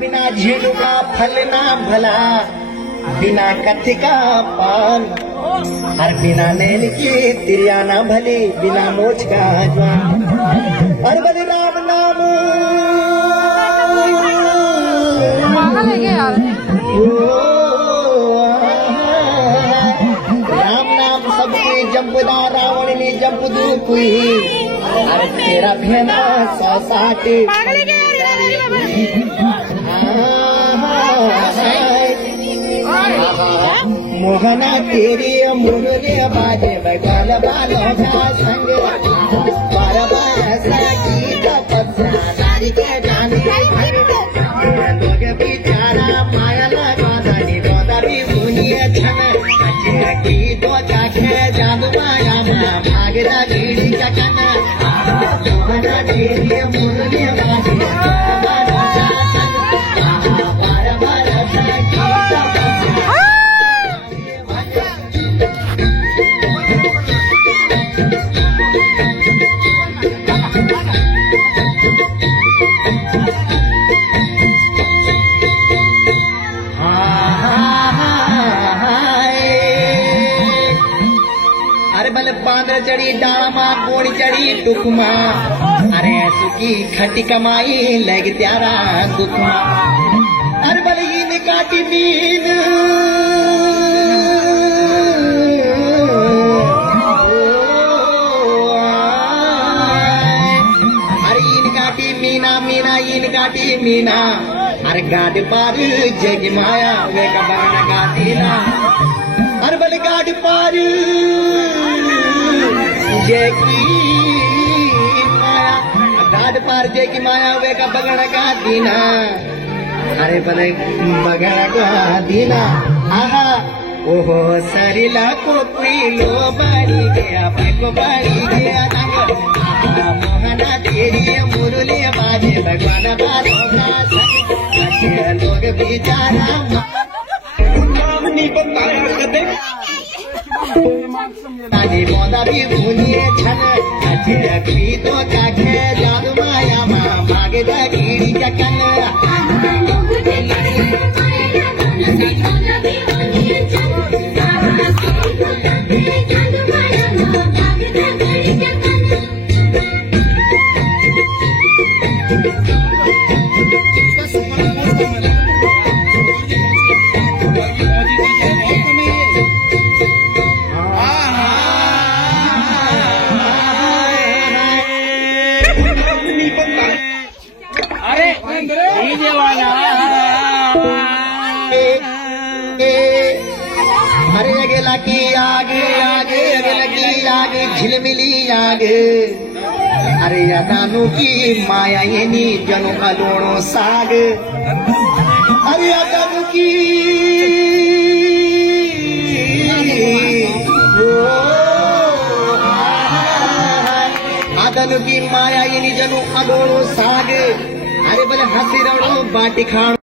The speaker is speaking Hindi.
बिना झीलू का फल ना भला, बिना कथि का पान, और बिना नैन की तिरिया ना भली, बिना मोछ का जवान। और बलि राम नाम राम नाम सबके जपदा, रावण ने जप दू कोई, अरे तेरा भेना 160 मोहना तेरी मुरली बाजे बगल बालों का संग, बार बार गीत नारी के जाने लोग बिचारा माया गोदानी गोदारी मुनिया छन की दो चाखे जादू माया भागरा गिरी चकन। मोहना तेरी मुरली बाजे बांदर चढ़ी डामा कोड़ी चढ़ी टुकमा, अरे सुखी खटी कमाई लग त्यारा दुखमा। अरे बलगी ने काटी नींद, अरे इन काटी मीना मीना इन काटी मीना, अरे गाड़ पार जग माया वे का बाना गाती ना। अरे बल गाड़ पार जय की माया, गाड़ पार जय की माया वे का बगड़ का दीना। अरे बले बगड़ का दीना, आहा ओहो सरिला को पीलो बड़ी गया को बड़ी गया रंग। मोहना तेरी मुरली बाजे भगवान बालों का संग, लोग बेचारा नाम नहीं बताया कदे तानी मोदा भी भूलिए छन, अच्छे की तो चाखे जादू माया भागे गिरी चकन। अरे अगे लगी आगे आगे अगे लगी आगे झिलमिली आगे, अरे अदानु की माया ये नी जनु अलोणो साग। अरे अदानु की अदानु की माया ये नी जनु अलोणो साग। अरे बले हसी रवणो बाटी खाण